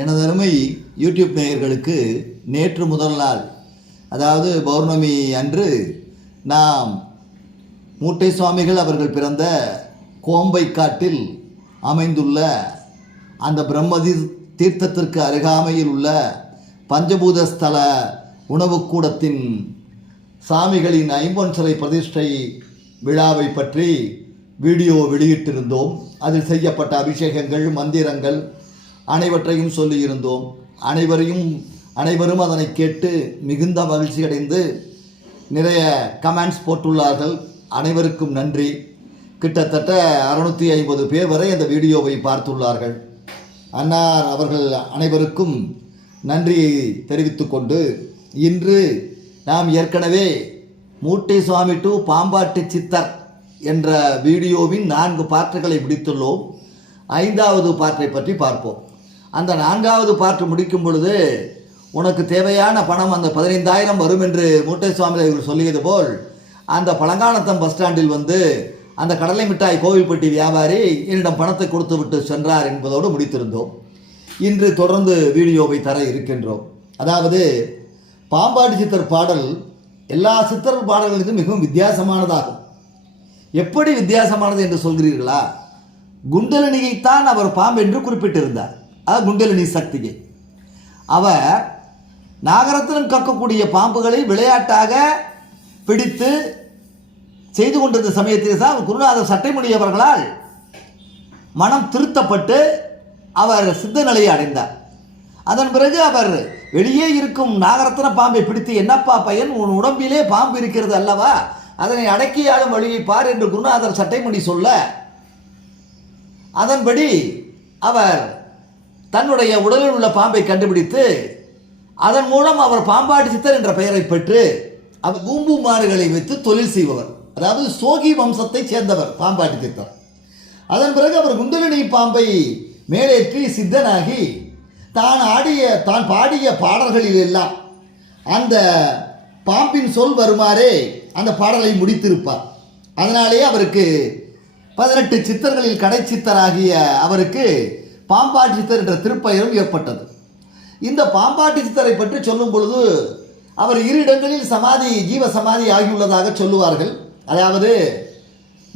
எனது அருமை யூடியூப் நேயர்களுக்கு நேற்று முதல் நாள் அதாவது பௌர்ணமி அன்று நாம் மூட்டை சுவாமிகள் அவர்கள் பிறந்த கோம்பை காட்டில் அமைந்துள்ள அந்த பிரம்மதி தீர்த்தத்திற்கு அருகாமையில் உள்ள பஞ்சபூத ஸ்தல உணவுக்கூடத்தின் சாமிகளின் ஐம்பொன் சிலை பிரதிஷ்டை விழாவை பற்றி வீடியோ வெளியிட்டிருந்தோம். அதில் செய்யப்பட்ட அபிஷேகங்கள் மந்திரங்கள் அனைவற்றையும் சொல்லியிருந்தோம். அனைவரையும் அனைவரும் அதனை கேட்டு மிகுந்த மகிழ்ச்சி அடைந்து நிறைய கமெண்ட்ஸ் போட்டுள்ளார்கள். அனைவருக்கும் நன்றி. கிட்டத்தட்ட அறுநூற்றி ஐம்பது பேர் வரை அந்த வீடியோவை பார்த்துள்ளார்கள். அன்னார் அவர்கள் அனைவருக்கும் நன்றியை தெரிவித்துக்கொண்டு இன்று நாம் ஏற்கனவே மூட்டை சுவாமி டு பாம்பாட்டி சித்தர் என்ற வீடியோவின் நான்கு பாட்டுகளை முடித்துள்ளோம். ஐந்தாவது பாட்டை பற்றி பார்ப்போம். அந்த நான்காவது பாட்டு முடிக்கும் பொழுது உனக்கு தேவையான பணம் அந்த பதினைந்தாயிரம் வரும் என்று மூட்டை சுவாமி இவர் சொல்லியது போல் அந்த பழங்காலத்தம் பஸ் ஸ்டாண்டில் வந்து அந்த கடலை மிட்டாய் கோவில்பட்டி வியாபாரி என்னிடம் பணத்தை கொடுத்து விட்டு சென்றார் என்பதோடு முடித்திருந்தோம். இன்று தொடர்ந்து வீடியோவை தர இருக்கின்றோம். அதாவது பாம்பாடி சித்தர் பாடல் எல்லா சித்தர் பாடல்களுக்கும் மிகவும் வித்தியாசமானதாகும். எப்படி வித்தியாசமானது என்று சொல்கிறீர்களா? குண்டலினியைத்தான் அவர் பாம்பு என்று குறிப்பிட்டிருந்தார். அது குண்டலினி சக்திக்கு. அவர் நாகரத்தினம் கக்கக்கூடிய பாம்புகளை விளையாட்டாக பிடித்து செய்து கொண்டிருந்த சமயத்தில் தான் குருநாதர் சட்டைமொழி அவர்களால் மனம் திருத்தப்பட்டு அவர் சித்த நிலையை அடைந்தார். அதன் பிறகு அவர் வெளியே இருக்கும் நாகரத்ன பாம்பை பிடித்து என்னப்பா பையன் உன் உடம்பிலே பாம்பு இருக்கிறது அல்லவா? அதனை அடக்கியாளும் வழியை பார் என்று குருநாதர் சட்டைமணி சொல்ல. அதன்படி அவர் தன்னுடைய உடலில் உள்ள பாம்பை கண்டுபிடித்து அதன் மூலம் அவர் பாம்பாட்டு சித்தர் என்ற பெயரை பெற்று அவர் கூம்பு மாடுகளை வைத்து தொழில் செய்பவர். அதாவது சோகி வம்சத்தை சேர்ந்தவர் பாம்பாட்டி சித்தர். அதன் பிறகு அவர் குண்டலினி பாம்பை மேலேற்றி சித்தனாகி தான் ஆடிய தான் பாடிய பாடல்களில் எல்லாம் அந்த பாம்பின் சொல் வருமாறே அந்த பாடலை முடித்திருப்பார். அதனாலேயே அவருக்கு பதினெட்டு சித்தர்களில் கடை சித்தராகிய அவருக்கு பாம்பாட்டி சித்தர் என்ற திருப்பெயரும் ஏற்பட்டது. இந்த பாம்பாட்டி சித்தரை பற்றி சொல்லும் பொழுது அவர் இரு இடங்களில் சமாதி ஜீவ சமாதி ஆகியுள்ளதாக சொல்லுவார்கள். அதாவது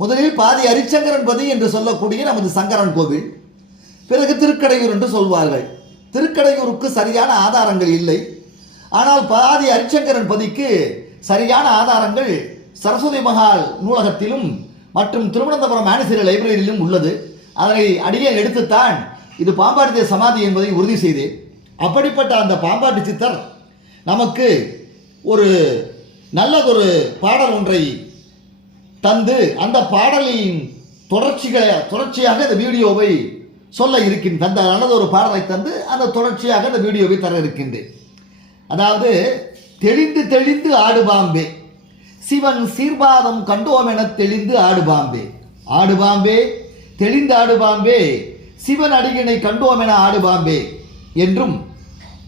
முதலில் பாதி அரிச்சங்கரன் பதி என்று சொல்லக்கூடிய நமது சங்கரன் கோவில் பிறகு திருக்கடையூர் என்று சொல்வார்கள். திருக்கடையூருக்கு சரியான ஆதாரங்கள் இல்லை. ஆனால் பாதி அரிச்சங்கரன் பதிக்கு சரியான ஆதாரங்கள் சரஸ்வதி மகால் நூலகத்திலும் மற்றும் திருவனந்தபுரம் மானசீர லைப்ரரியிலும் உள்ளது. அதனை அடியே எடுத்துத்தான் இது பாம்பாட்டிய சமாதி என்பதை உறுதி செய்து அப்படிப்பட்ட அந்த பாம்பாட்டி சித்தர் நமக்கு ஒரு நல்லதொரு பாடல் ஒன்றை தந்து அந்த பாடலின் தொடர்ச்சிகளை தொடர்ச்சியாக இந்த வீடியோவை சொல்ல இருக்கின்ற அந்த நல்லதொரு பாடலை தந்து அந்த தொடர்ச்சியாக அந்த வீடியோவை தர இருக்கின்றேன். அதாவது தெளிந்து தெளிந்து ஆடு பாம்பே. சிவன் சீர்பாதம் கண்டோம் என தெளிந்து ஆடு பாம்பே தெளிந்து ஆடு பாம்பே. சிவன் அடிகனை கண்டோம் என ஆடுபாம்பே என்றும்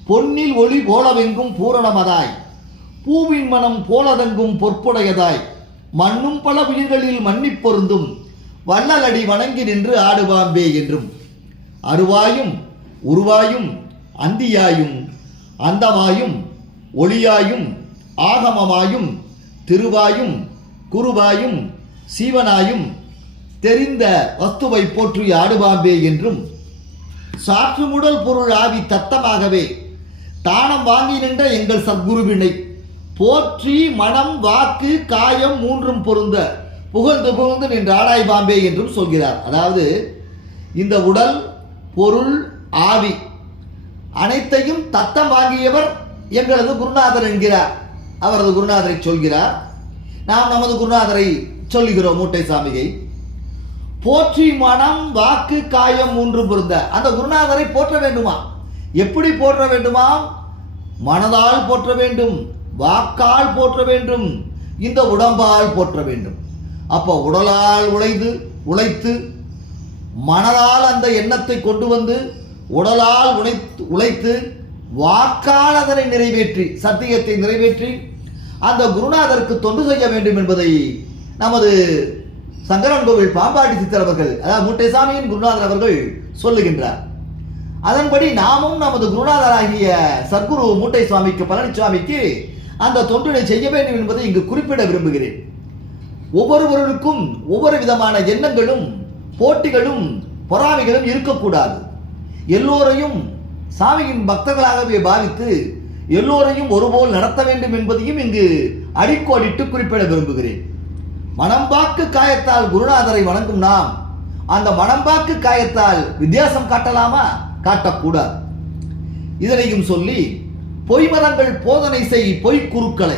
பொன்னில் ஒளி போலவெங்கும் பூரணமதாய். பூவின் மனம் போலதெங்கும் பொற்புடையதாய். மண்ணும் பல உயிர்களில் மன்னிப் பொருந்தும். வள்ளலடி வணங்கி நின்று ஆடுபாம்பே என்றும். அருவாயும் உருவாயும் அந்தியாயும் அந்தமாயும் ஒளியாயும் ஆகமமாயும் திருவாயும் குருவாயும் சீவனாயும் தெரிந்த வஸ்துவை போற்றி ஆடுபாம்பே என்றும் சாற்று முடல் பொருள் ஆவி தத்தமாகவே தானம் வாங்கி நின்ற எங்கள் சத்குருவினை போற்றி மனம் வாக்கு காயம் மூன்றும் பொருந்த புகழ்ந்து புகழ்ந்து நின்ற ஆடாய் பாம்பே என்றும் சொல்கிறார். அதாவது இந்த உடல் பொருள் ஆவி அனைத்தையும் தத்தம் வாங்கியவர் எங்களது குருநாதர் என்கிறார். அவரது குருநாதரை சொல்கிறார். நாம் நமது குருநாதரை சொல்லுகிறோம் மூட்டை சாமியை போற்றி மனம் வாக்கு காயம் மூன்று பொருந்த. அந்த குருநாதரை போற்ற வேண்டுமா? எப்படி போற்ற வேண்டுமா? மனதால் போற்ற வேண்டும் வாக்கால் போற்ற வேண்டும் இந்த உடம்பால் போற்ற வேண்டும். அப்போ உடலால் உழைந்து உழைத்து மனதால் அந்த எண்ணத்தை கொண்டு வந்து உடலால் உழைத்து உழைத்து வாக்கால் அதனை நிறைவேற்றி சத்தியத்தை நிறைவேற்றி அந்த குருநாதருக்கு தொண்டு செய்ய வேண்டும் என்பதை நமது சங்கரன் கோவில் பாம்பாட்டி சித்தர் அவர்கள் அதாவது மூட்டைசாமியின் குருநாதர் அவர்கள் சொல்லுகின்றார். அதன்படி நாமும் நமது குருநாதராகிய சத்குரு மூட்டை சுவாமிக்கு பழனிசுவாமிக்கு அந்த தொண்டினை செய்ய வேண்டும் என்பதை இங்கு குறிப்பிட விரும்புகிறேன். ஒவ்வொருவருக்கும் ஒவ்வொரு விதமான எண்ணங்களும் போட்டிகளும் பொறாமைகளும் இருக்கக்கூடாது. எல்லோரையும் சாமியின் பக்தர்களாகவே பாவித்து எல்லோரையும் ஒருபோல் நடத்த வேண்டும் என்பதையும் இங்கு அடிக்கோடிட்டு குறிப்பிட விரும்புகிறேன். மனம்பாக்கு காயத்தால் குருநாதரை வணங்கும் நாம். அந்த மனம்பாக்கு காயத்தால் வித்தியாசம் காட்டலாமா? காட்டக்கூடாது. இதனையும் சொல்லி பொய்மரங்கள் போதனை செய் பொய்க் குருக்களை.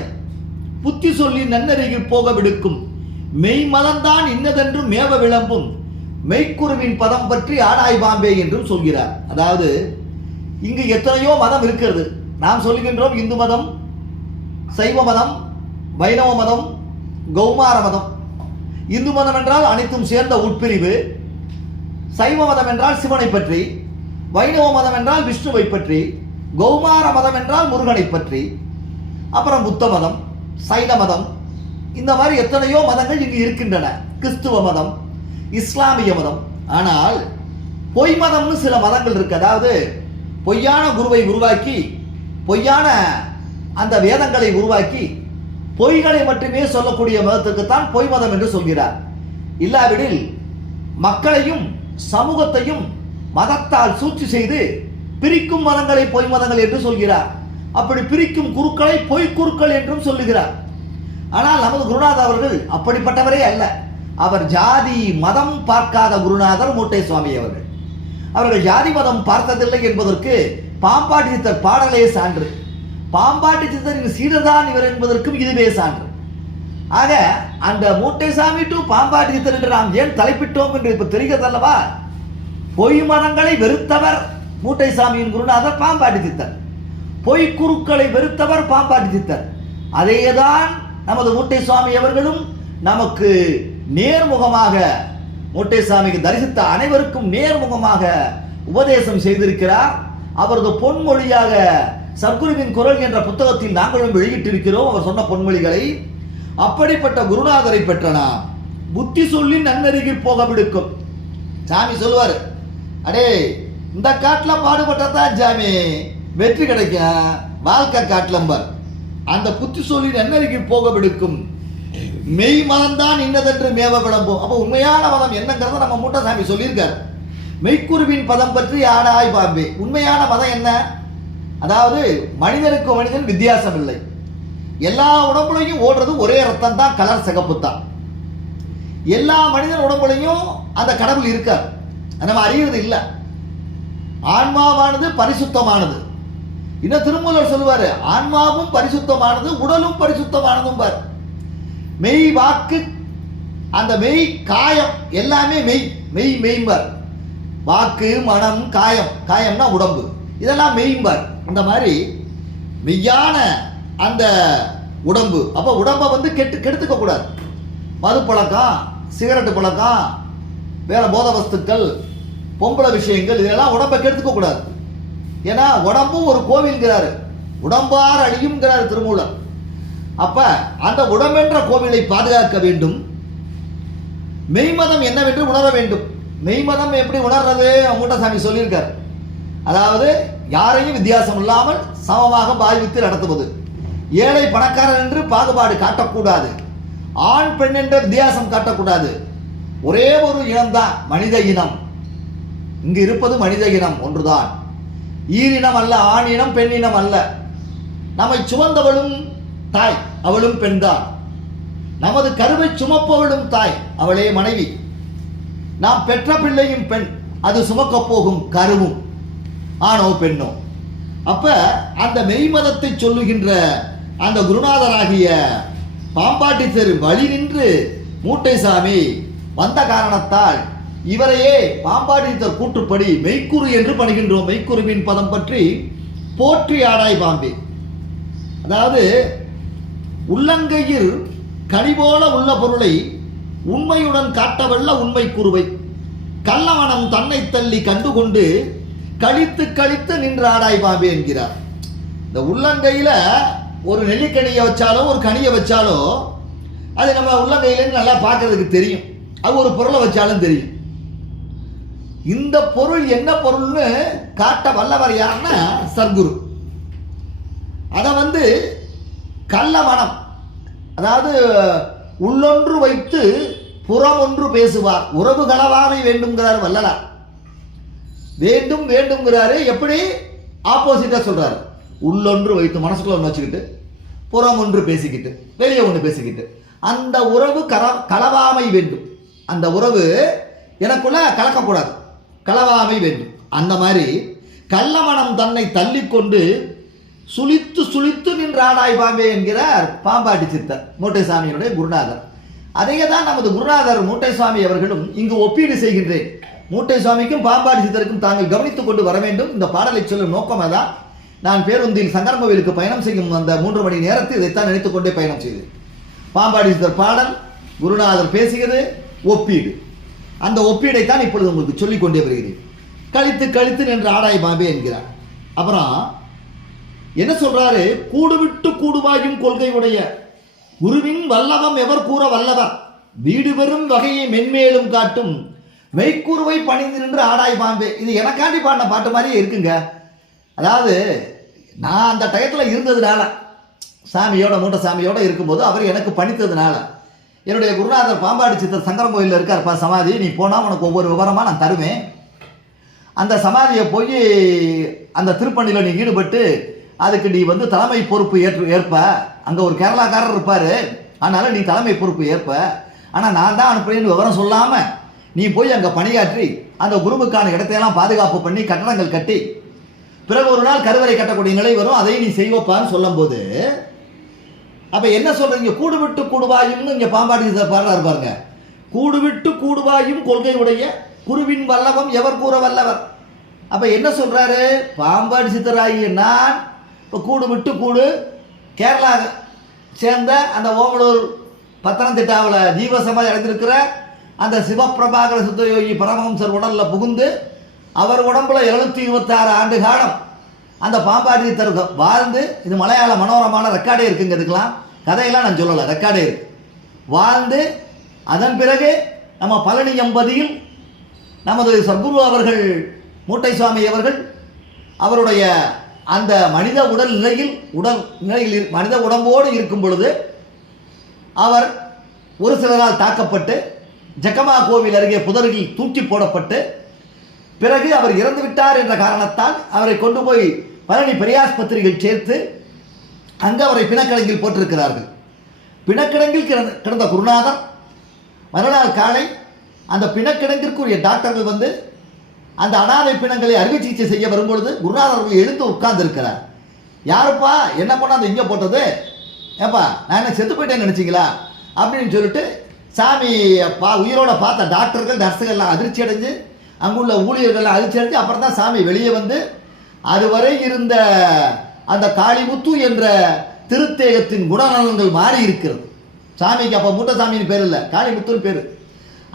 புத்தி சொல்லி நன்னருகில் போக விடுக்கும். மெய்மலம்தான் இன்னதென்று மேவ விளம்பும். மெய்க்குருவின் பதம் பற்றி ஆடாய் பாம்பே என்றும் சொல்கிறார். அதாவது இங்கு எத்தனையோ மதம் இருக்கிறது. நாம் சொல்கின்றோம் இந்து மதம் சைவ மதம் வைணவ மதம் கௌமார மதம் இந்து மதம் என்றால் அனைத்தும் சேர்ந்த உட்பிரிவு. சைவ மதம் என்றால் சிவனை பற்றி. வைணவ மதம் என்றால் விஷ்ணுவை பற்றி. கௌமார மதம் என்றால் முருகனை பற்றி. அப்புறம் புத்த மதம் சைன மதம். இந்த மாதிரி எத்தனையோ மதங்கள் இங்கு இருக்கின்றன. கிறிஸ்துவ மதம் இஸ்லாமிய மதம். ஆனால் பொய் மதம்னு சில மதங்கள் இருக்கு. அதாவது பொய்யான குருவை உருவாக்கி பொய்யான அந்த வேதங்களை உருவாக்கி பொய்களை மட்டுமே சொல்லக்கூடிய மதத்துக்குத்தான் பொய் மதம் என்று சொல்கிறார். இல்லாவிடில் மக்களையும் சமூகத்தையும் மதத்தால் சூழ்ச்சி செய்து பிரிக்கும் மதங்களை பொய் மதங்கள் என்று சொல்கிறார். அப்படி பிரிக்கும் குருக்களை பொய் குருக்கள் என்றும் சொல்லுகிறார். ஆனால் நமது குருநாதர் அவர்கள் அப்படிப்பட்டவரே அல்ல. அவர் ஜாதி மதம் பார்க்காத குருநாதர் மூட்டை சுவாமி அவர்கள். அவர்கள் ஜாதி மதம் பார்த்ததில்லை என்பதற்கு பாம்பாட்டி சித்தர் பாடலே சான்று. பாம்பாட்டி சித்தரின் சீடர்தான் இவர் என்பதற்கும் இதுவே சான்று. ஆக அந்த மூட்டை சாமி டு பாம்பாட்டி சித்தர் என்று நாம் ஏன் தலைப்பிட்டோம் என்று இப்ப தெரிகிறது அல்லவா? பொய் மனங்களை வெறுத்தவர் மூட்டை சாமியின் குருநாதர் பாம்பாட்டி சித்தர். பொய் குருக்களை வெறுத்தவர் பாம்பாட்டி சித்தர். அதையேதான் நமது மூட்டை சுவாமி அவர்களும் நமக்கு நேர்முகமாக மூட்டை சாமிக்கு தரிசித்த அனைவருக்கும் நேர்முகமாக உபதேசம் செய்திருக்கிறார். அவரது பொன்மொழியாக சர்க்குருவின் குரல் என்ற புத்தகத்தில் நாங்களும் வெளியிட்டிருக்கிறோம். அவர் சொன்ன பொன்மொழிகளை அப்படிப்பட்ட குருநாதரை பெற்றனா? புத்தி சொல்லி நன்னருகி போக விடுக்கும் சாமி சொல்லுவார் அடே இந்த காட்டில் பாடுபட்டதான் சாமி. வெற்றி கிடைக்கும் வாழ்க்கை காட்டிலம்பர். அந்த புத்தி சொல்லி நன்னருகி போக விடுக்கும் மெய் மதம்தான் இன்னதென்று மேவ விளம்பும். அப்போ உண்மையான மதம் என்னங்கிறத நம்ம மூட்டை சாமி சொல்லியிருக்காரு. மெய்க்குருவின் பதம் பற்றி ஆடாய் பாம்பே. உண்மையான மதம் என்ன? அதாவது மனிதனுக்கு மனிதன் வித்தியாசம் இல்லை எல்லா உடம்புலையும் ஓடுறது ஒரே ரத்தம் தான் கலர் சிகப்பு தான். எல்லா மனிதன் உடம்புலையும் அந்த கடவுள் இருக்கார். நம்ம அறியறது இல்லை. ஆன்மாவானது பரிசுத்தமானது. இன்னும் திருமூலர் சொல்லுவார் ஆன்மாவும் பரிசுத்தமானது உடலும் பரிசுத்தமானதும் பார் மெய் வாக்கு அந்த மெய் காயம் எல்லாமே மெய் மெய் மெய்ம்பர். வாக்கு மனம் காயம் காயம்னா உடம்பு. இதெல்லாம் மெய்ம்பார். இந்த மாதிரி மெய்யான அந்த உடம்பு. அப்போ உடம்பை வந்து கெட்டு கெடுத்துக்க கூடாது. மது பழக்கம் சிகரெட்டு பழக்கம் வேற போத வஸ்துக்கள் பொம்பளை விஷயங்கள் இதெல்லாம் உடம்பை கெடுத்துக்க கூடாது. ஏன்னா உடம்பும் ஒரு கோவில்ங்கிறாரு. உடம்பார் அழியும்ங்கிறாரு திருமூலர். அப்ப அந்த உடம்பென்ற கோவிலை பாதுகாக்க வேண்டும். மெய்மதம் என்னவென்று உணர வேண்டும். மெய்மதம் எப்படி உணர்றது? அவங்ககிட்ட சாமி சொல்லியிருக்கார். அதாவது யாரையும் வித்தியாசம் இல்லாமல் சமமாக பாவித்து நடத்துவது. ஏழை பணக்காரன் என்று பாகுபாடு காட்டக்கூடாது. ஆண் பெண் என்ற வித்தியாசம் காட்டக்கூடாது. ஒரே ஒரு இனம்தான் மனித இனம். இங்கு இருப்பது மனித இனம் ஒன்றுதான். ஈரினம் அல்ல ஆண் இனம் பெண் இனம் அல்ல. நம்மை சுமந்தவளும் தாய் அவளும் பெண்தான். நமது கருவை சுமப்பவளும் தாய் அவளே மனைவி. நாம் பெற்ற பிள்ளையும் பெண் அது சுமக்கப் போகும் கருவும். ஆணோ பெண்ணோ? அப்ப அந்த மெய்மதத்தை சொல்லுகின்ற அந்த குருநாதராகிய பாம்பாட்டி தெரு வழி நின்று மூட்டைசாமி வந்த காரணத்தால் இவரையே பாம்பாடித்தர் கூற்றுப்படி மெய்க்குரு என்று பணிகின்றோம். மெய்க்குருவின் பதம் பற்றி போற்றி ஆடாய் பாம்பே. அதாவது உள்ளங்கையில் கனிபோல உள்ள பொருளை உண்மையுடன் காட்டவல்ல உண்மை குருவை கள்ளவனம் தன்னை தள்ளி கண்டுகொண்டு கழித்து கழித்து நின்று ஆடாய் பாம்பே என்கிறார். இந்த உள்ளங்கையில் ஒரு நெல்லிக்கனியை வச்சாலோ ஒரு கனியை வச்சாலோ அது நம்ம உள்ளங்கையிலேருந்து நல்லா பார்க்கறதுக்கு தெரியும். அது ஒரு பொருளை வச்சாலும் தெரியும். இந்த பொருள் என்ன பொருள்னு காட்ட வல்லவர் யாருன்னா சர்க்குரு. அதை வந்து கள்ளவனம் அதாவது உள்ளொன்று வைத்து புறம் ஒன்று பேசுவார். உறவு கலவாமை வேண்டும்ங்கிறார் வல்லலார் வேண்டும் வேண்டும்ங்கிறாரு எப்படி? ஆப்போசிட்டா சொல்றாரு. உள்ளொன்று வைத்து மனசுக்குள்ள ஒன்று வச்சுக்கிட்டு புறம் ஒன்று பேசிக்கிட்டு வெளியே ஒன்று பேசிக்கிட்டு அந்த உறவு கல கலவாமை வேண்டும். அந்த உறவு எனக்குள்ள கலக்கக்கூடாது கலவாமை வேண்டும். அந்த மாதிரி கள்ளமனம் தன்னை தள்ளிக்கொண்டு சுளித்து சுளித்து நின்றாடாய் பாம்பே என்கிறார் பாம்பாட்டி சித்தர் மூட்டைசாமியினுடைய குருநாதர். அதையே தான் நமது குருநாதர் மூட்டைசாமி அவர்களும் இங்கு ஒப்பீடு செய்கின்றேன். மூட்டை சுவாமிக்கும் பாம்பாடி சித்தருக்கும் தாங்கள் கவனித்துக் கொண்டு வர வேண்டும். இந்த பாடலை சொல்லும் நோக்கம் அதான். நான் பேருந்தில் சங்கரங்கோவிலுக்கு பயணம் செய்யும் அந்த மூன்று மணி நேரத்தில் இதைத்தான் நினைத்துக் கொண்டே பயணம் செய்து பாம்பாடி சித்தர் பாடல் குருநாதர் பேசுகிறது ஒப்பீடு. அந்த ஒப்பீடைத்தான் இப்பொழுது உங்களுக்கு சொல்லிக் கொண்டே வருகிறேன். கழித்து கழித்து நின்று ஆடாய் பாம்பே என்கிறார். அப்புறம் என்ன சொல்றாரு? கூடுவிட்டு கூடுவாயும் கொள்கை உடைய குருவின் வல்லவம் எவர் கூற வல்லவர்? வீடு பெறும் வகையை மென்மேலும் காட்டும் மெய்க்கூறுவை பணிந்து நின்று ஆடாய் பாம்பே. இது எனக்காண்டி பாடின பாட்டு மாதிரியே இருக்குங்க. அதாவது நான் அந்த டயத்தில் இருந்ததுனால சாமியோட மூட்டை சாமியோட இருக்கும்போது அவர் எனக்கு பணித்ததுனால என்னுடைய குருநாதர் பாம்பாடி சித்தர் சங்கரன் கோயிலில் இருக்கார்ப்பா சமாதி. நீ போனால் உனக்கு ஒவ்வொரு விவரமாக நான் தருவேன். அந்த சமாதியை போய் அந்த திருப்பணியில் நீ ஈடுபட்டு அதுக்கு நீ வந்து தலைமை பொறுப்பு ஏற்று ஏற்ப. அங்கே ஒரு கேரளாக்காரர் இருப்பார். அதனால் நீ தலைமை பொறுப்பு ஏற்ப. ஆனால் நான் தான் அனுப்புறேன்னு விவரம் சொல்லாமல் நீ போய் அங்கே பணியாற்றி அந்த குருவுக்கான இடத்தையெல்லாம் பாதுகாப்பு பண்ணி கட்டடங்கள் கட்டி பிறகு ஒரு நாள் கருவறை கட்டக்கூடிய நிலை வரும் அதையும் நீ செய்வப்பான்னு சொல்லும்போது அப்போ என்ன சொல்கிறீங்க கூடு விட்டு கூடுவாயும்னு இங்கே பாம்பாட்டி பாடுறாரு பாருங்க. கூடு விட்டு கூடுவாயும் கொள்கை உடைய குருவின் வல்லவம் எவர் கூற வல்லவர்? அப்போ என்ன சொல்கிறாரு பாம்பாடி சித்தராகிய நான் இப்போ கூடு விட்டு கூடு கேரளா சேர்ந்த அந்த ஓமலூர் பத்தனந்திட்டாவில் ஜீவசமாக அடைந்திருக்கிற அந்த சிவபிரபாகர சித்தயோகி பரமஹம்சர் உடலில் புகுந்து அவர் உடம்புல எழுநூத்தி இருபத்தாறு ஆண்டு காலம் அந்த பாம்பாட்டி தருக வாழ்ந்து இது மலையாள மனோரமான ரெக்கார்டே இருக்குங்க இதுக்கெல்லாம். கதையெல்லாம் நான் சொல்லலை ரெக்கார்டே இருக்கு. வாழ்ந்து அதன் பிறகு நம்ம பழனி எம்பதியில் நமது சர்க்குரு அவர்கள் மூட்டை சுவாமி அவர்கள் அவருடைய அந்த மனித உடல் நிலையில் உடல் நிலையில் மனித உடம்போடு இருக்கும் பொழுது அவர் ஒரு சிலரால் தாக்கப்பட்டு ஜக்கமா கோவில் அருகே புதரில் தூக்கி போடப்பட்டு பிறகு அவர் இறந்து விட்டார் என்ற காரணத்தால் அவரை கொண்டு போய் பழனி பெரியாஸ்பத்திரியில் சேர்த்து அங்கு அவரை பிணக்கிடங்கில் போட்டிருக்கிறார்கள். பிணக்கிடங்கில் கிடந்த கிடந்த குருநாதர் மறுநாள் காலை அந்த பிணக்கிடங்கிற்குரிய டாக்டர்கள் வந்து அந்த அனாதை பிணங்களை அறுவை சிகிச்சை செய்ய வரும்பொழுது குருநாதர் அவர்கள் எழுந்து உட்கார்ந்து இருக்கிறார் யாருப்பா? என்ன பண்ணாந்து இங்கே போட்டது? ஏப்பா நான் என்ன செத்து போயிட்டேன்னு நினச்சிங்களா? அப்படின்னு சொல்லிட்டு சாமி பா உயிரோட பார்த்த டாக்டர்கள் நர்ஸுகள்லாம் அதிர்ச்சி அடைஞ்சு அங்குள்ள ஊழியர்கள்லாம் அதிர்ச்சி அடைஞ்சு அப்புறம் தான் சாமி வெளியே வந்து அதுவரை இருந்த அந்த காளிமுத்து என்ற திருத்தேகத்தின் குணநலன்கள் மாறி இருக்கிறது. சாமிக்கு அப்போ மூட்டசாமின்னு பேர் இல்லை காளிமுத்துன்னு பேர்.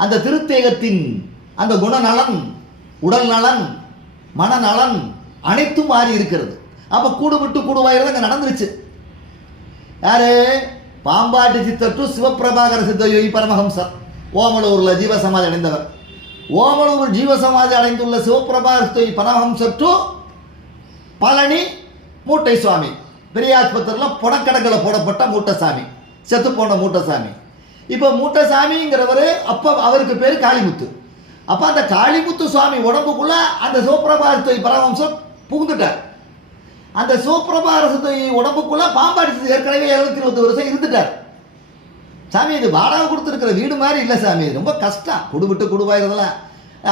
அந்த திருத்தேகத்தின் அந்த குணநலன் உடல் நலன் மனநலன் அனைத்தும் மாறி இருக்கிறது. அப்போ கூடு விட்டு கூடுவாயிரம் அங்கே நடந்துருச்சு. யாரு? பாம்பாட்டி சித்தர் டு சிவபிரபாகர சித்த யோகி பரமஹம்சர். ஓமலூரில் ஜீவசமாதி அடைந்தவர். ஓமலூர் ஜீவசமாதி அடைந்துள்ள சிவபிரபாகர சித்த யோகி பரமஹம்சர் டு பழனி மூட்டை சுவாமி பெரியாஸ்பத்திரியில் புடக்கடங்களை போடப்பட்ட மூட்டைசாமி. செத்து போன மூட்டைசாமி. இப்போ மூட்டைசாமிங்கிறவர் அப்போ அவருக்கு பேர் காளிமுத்து. அப்போ அந்த காளிமுத்து சுவாமி உடம்புக்குள்ளே அந்த சிவபிரபாரத்தை பரமஹம்சர் புகுந்துட்டார். அந்த சிவபிரபாரத்தை உடம்புக்குள்ள பாம்பாடி ஏற்கனவே எழுபத்தி இருபது வருஷம் இருந்துட்டார். சாமி இது வாடகை கொடுத்துருக்கிற வீடு மாதிரி இல்லை சாமி. இது ரொம்ப கஷ்டம். குடுபிட்டு குடுவாயிரதெல்லாம்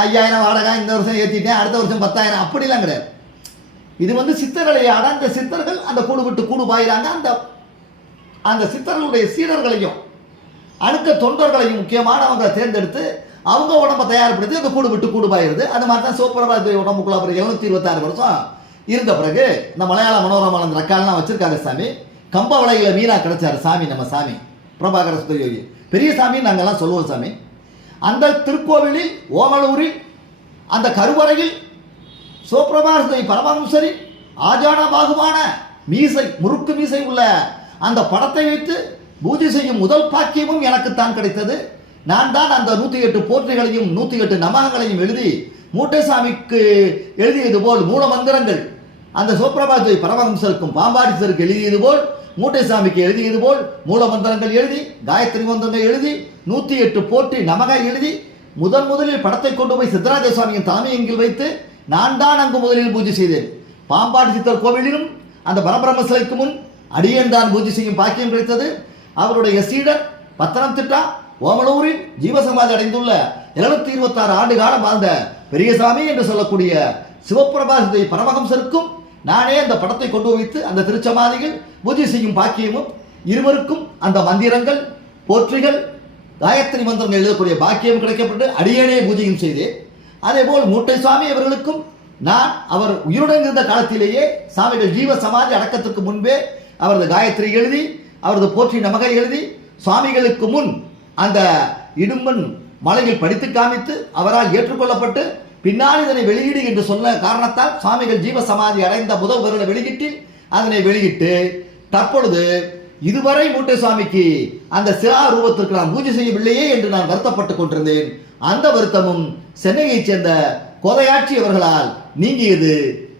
ஐயாயிரம் வாடகை இந்த வருஷம் ஏற்றிட்டேன் அடுத்த வருஷம் பத்தாயிரம். அப்படிலாம் கிடையாது. இது வந்து சித்தர்களையாட அந்த சித்தர்கள் அந்த கூடு விட்டு கூடு பாயிறாங்க அந்த அந்த சித்தர்களுடைய சீடர்களையும் அணுக்க தொண்டர்களையும் முக்கியமானவங்களை தேர்ந்தெடுத்து அவங்க உடம்பை தயார்படுத்தி அந்த கூடு விட்டு கூடு பாயிருது அந்த மாதிரி தான் சிவபிரபாத உடம்புக்குள்ள அப்புறம் எழுநூத்தி இருபத்தாறு வருஷம் இருந்த பிறகு இந்த மலையாள மனோரமால அந்த ரெக்கார்ட்லாம் வச்சிருக்காரு சாமி. கம்ப வலையில மீனாக கிடைச்சாரு சாமி நம்ம சாமி. பிரபாகர சுத்தயோகி பெரிய சாமி நாங்கெல்லாம் சொல்லுவோம் சாமி. அந்த திருக்கோவிலில் ஓமலூரில் அந்த கருவறையில் சிவபிரபாரத்தை பரமஹம்சரி ஆஜான பாகுமான மீசை முறுக்கு மீசை உள்ள அந்த படத்தை வைத்து பூஜை செய்யும் முதல் பாக்கியமும் எனக்குத்தான் கிடைத்தது. நான் தான் அந்த நூற்றி எட்டு போற்றிகளையும் நூற்றி எட்டு நமகங்களையும் எழுதி மூட்டைசாமிக்கு எழுதியது போல் மூல மந்திரங்கள் அந்த சிவபிரபாத்தை பரமஹம்சருக்கும் பாம்பாடிசருக்கு எழுதியது போல் மூட்டைசாமிக்கு எழுதியது போல் மூலமந்திரங்கள் எழுதி காயத்ரி மந்திரங்கள் எழுதி நூற்றி எட்டு போற்றி நமக எழுதி முதன் முதலில் படத்தை கொண்டு போய் சித்தராஜ சுவாமியின் தலைமையங்கில் வைத்து நான் தான் அங்கு முதலில் பூஜை செய்தேன். பாம்பாடி சித்தர் கோவிலிலும் அந்த பரபிரம்ம சிலைக்கு முன் அடியன் தான் பூஜை செய்யும் பாக்கியம் கிடைத்தது. அவருடைய சீடர் பத்தனம்திட்டா ஓமலூரில் ஜீவசமாதி அடைந்துள்ள இருநூத்தி இருபத்தாறு ஆண்டு காலம் வாழ்ந்த பெரியசாமி என்று சொல்லக்கூடிய சிவபிரபாசத்தை பரமஹம்சருக்கும் நானே அந்த படத்தை கொண்டு வைத்து அந்த திருச்சமாதிகள் பூஜை செய்யும் பாக்கியமும் இருவருக்கும் அந்த மந்திரங்கள் போற்றிகள் காயத்ரி மந்திரங்கள் எழுதக்கூடிய பாக்கியம் கிடைக்கப்பட்டு அடியேனே பூஜையும் செய்தேன். அதேபோல் மூட்டை சுவாமி அவர்களுக்கும் நான் அவர் உயிருடன் இருந்த காலத்திலேயே சாமிகள் ஜீவ சமாதி அடக்கத்திற்கு முன்பே அவரது காயத்ரி எழுதி அவரது போற்றி நமகை எழுதி சுவாமிகளுக்கு முன் அந்த இடும்பன் மலையில் படித்து காமித்து அவரால் ஏற்றுக்கொள்ளப்பட்டு பின்னால் இதனை வெளியீடு என்று சொன்ன காரணத்தால் சுவாமிகள் ஜீவ சமாதி அடைந்த முதல் வருட வெளியீட்டில் அதனை வெளியிட்டு தற்பொழுது இதுவரை மூட்டை சுவாமிக்கு அந்த சிலா ரூபத்திற்கு நான் பூஜை செய்யவில்லையே என்று நான் வருத்தப்பட்டுக் கொண்டிருந்தேன். அந்த வருத்தமும் சென்னையைச் சேர்ந்த கோதையாட்சி அவர்களால் நீங்கியது.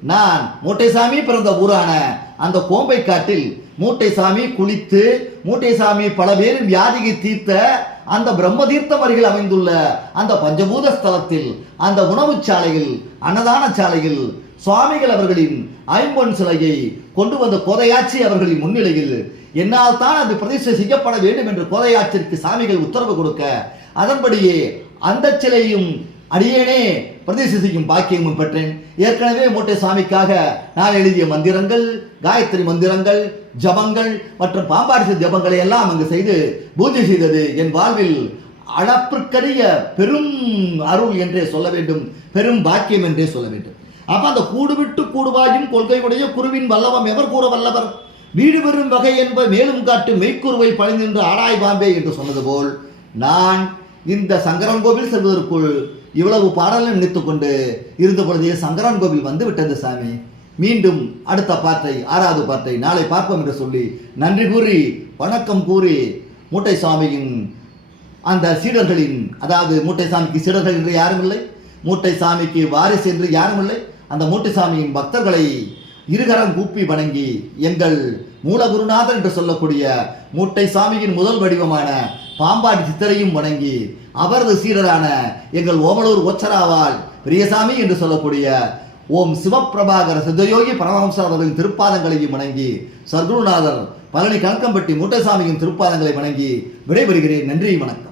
நான் மூட்டைசாமி பிறந்த ஊரான அந்த கோம்பை காட்டில் மூட்டைசாமி குளித்து மூட்டைசாமி பல பேரும் வியாதியை தீர்த்த அந்த பிரம்ம தீர்த்தம் அருகில் அமைந்துள்ள அந்த பஞ்சபூத ஸ்தலத்தில் அந்த உணவுச் சாலையில் அன்னதான சாலையில் சுவாமிகள் அவர்களின் ஐம்பொன் சிலையை கொண்டு வந்த கோதையாட்சி அவர்களின் முன்னிலையில் என்னால் தான் அது பிரதிஷ்டை செய்யப்பட வேண்டும் என்று கோதையாட்சிற்கு சாமிகள் உத்தரவு கொடுக்க அதன்படியே அந்த சிலையும் அடியேனே பிரதிசிசிக்கும் பாக்கியமும் பெற்றேன். ஏற்கனவே மூட்டை சாமிக்காக நான் எழுதிய மந்திரங்கள் காயத்ரி மந்திரங்கள் ஜபங்கள் மற்றும் பாம்பாடிச ஜபங்களை எல்லாம் அங்கு செய்து பூஜை செய்தது என் வாழ்வில் அளப்பிற்கரிய பெரும் அருள் என்றே சொல்ல வேண்டும் பெரும் பாக்கியம் என்றே சொல்ல வேண்டும். அப்ப அந்த கூடுவிட்டு கூடுவாயும் கொள்கை உடைய குருவின் வல்லவம் எவர் கூற வல்லவர்? வீடு பெறும் வகை என்ப மேலும் காட்டு மெய்க்குருவை நின்று ஆடாய் பாம்பே என்று சொன்னது போல் நான் இந்த சங்கரன் கோவில் செல்வதற்குள் இவ்வளவு பாடலை நினைத்துக்கொண்டு கொண்டு இருந்த பொழுதே சங்கரன் கோவில் வந்து விட்டது சாமி. மீண்டும் அடுத்த பாட்டை ஆறாவது பாட்டை நாளை பார்ப்போம் என்று சொல்லி நன்றி கூறி வணக்கம் கூறி மூட்டை சாமியின் அந்த சீடர்களின் அதாவது மூட்டை சாமிக்கு சீடர்கள் என்று யாரும் இல்லை மூட்டை சாமிக்கு வாரிசு என்று யாரும் இல்லை அந்த மூட்டை சாமியின் பக்தர்களை இருகரம் கூப்பி வணங்கி எங்கள் மூலகுருநாதர் என்று சொல்லக்கூடிய மூட்டை சாமியின் முதல் வடிவமான பாம்பாடி சித்தரையும் வணங்கி அவரது சீடரான எங்கள் ஓமலூர் ஒச்சராவால் பெரியசாமி என்று சொல்லக்கூடிய ஓம் சிவப்பிரபாகர சித்தயோகி பரமஹம்சர் அவர்களின் திருப்பாதங்களையும் வணங்கி சர்க்குருநாதர் பழனி கணக்கம்பட்டி மூட்டைசாமியின் திருப்பாதங்களை வணங்கி விடைபெறுகிறேன். நன்றி வணக்கம்.